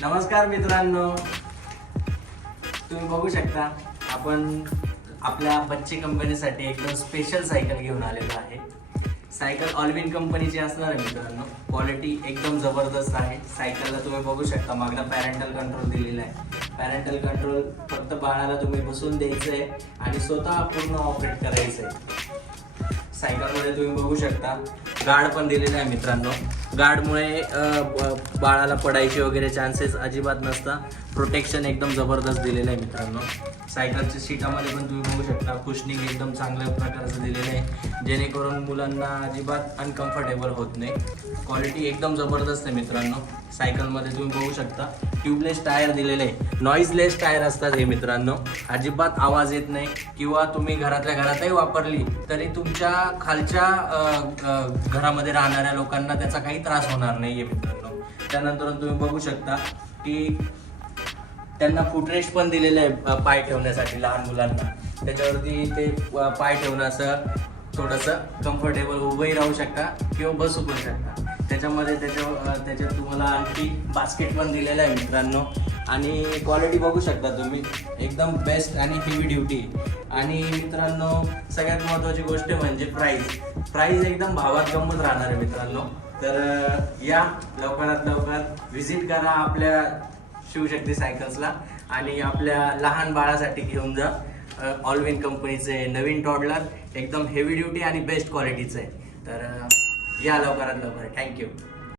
नमस्कार मित्रांनो, तुम्ही बघू शकता आपण आपल्या बच्चे कंपनीसाठी एकदम स्पेशल सायकल घेऊन आलेलो आहे। सायकल ऑलविन कंपनीची असणार आहे मित्रांनो। क्वालिटी एकदम जबरदस्त आहे। सायकलला तुम्ही बघू शकता मागणं पॅरेंटल कंट्रोल दिलेला आहे। पॅरेंटल कंट्रोल फक्त बाळाला तुम्ही बसून द्यायचं आहे आणि स्वतः पूर्ण ऑपरेट करायचं आहे। सायकलमध्ये तुम्ही बघू शकता गार्ड पण दिलेला आहे मित्रांनो। गार्डमुळे बाळाला पडायचे वगैरे चान्सेस अजिबात नसता। प्रोटेक्शन एकदम जबरदस्त दिलेलं आहे मित्रांनो। सायकलच्या सीटामध्ये पण तुम्ही बघू शकता कुशनिंग एकदम चांगल्या प्रकारचं दिलेलं आहे, जेणेकरून मुलांना अजिबात अनकम्फर्टेबल होत नाही। क्वालिटी एकदम जबरदस्त आहे मित्रांनो। सायकलमध्ये तुम्ही बघू शकता ट्यूबलेस टायर दिलेले आहे। नॉईजलेस टायर असतात हे मित्रांनो, अजिबात आवाज येत नाही किंवा तुम्ही घरातल्या घरातही वापरली तरी तुमच्या खालच्या घरामध्ये राहणाऱ्या लोकांना त्याचा काही त्रास होणार नाही आहे मित्रांनो। त्यानंतर तुम्ही बघू शकता की त्यांना फुटरेस्ट पण दिलेलं आहे पाय ठेवण्यासाठी लहान मुलांना। त्याच्यावरती ते पाय ठेवणं असं थोडंसं कम्फर्टेबल उभंही राहू शकता किंवा बसू पण शकता। त्याच्यामध्ये त्याच्यात तुम्हाला आणखी बास्केट पण दिलेलं आहे मित्रांनो। आणि क्वालिटी बघू शकता तुम्ही एकदम बेस्ट आणि हेवी ड्युटी। आणि मित्रांनो सगळ्यात महत्त्वाची गोष्ट म्हणजे प्राईस एकदम भावात गंमत राहणार आहे मित्रांनो। तर या लवकरात लवकर व्हिजिट करा आपल्या शिवशक्ती सायकल्सला आणि आपल्या लहान बाळासाठी घेऊन जा। ऑलविन कंपनीचे नवीन टॉडलर एकदम हेवी ड्युटी आणि बेस्ट क्वालिटीचं आहे। तर या लवकरात लवकर। थँक्यू।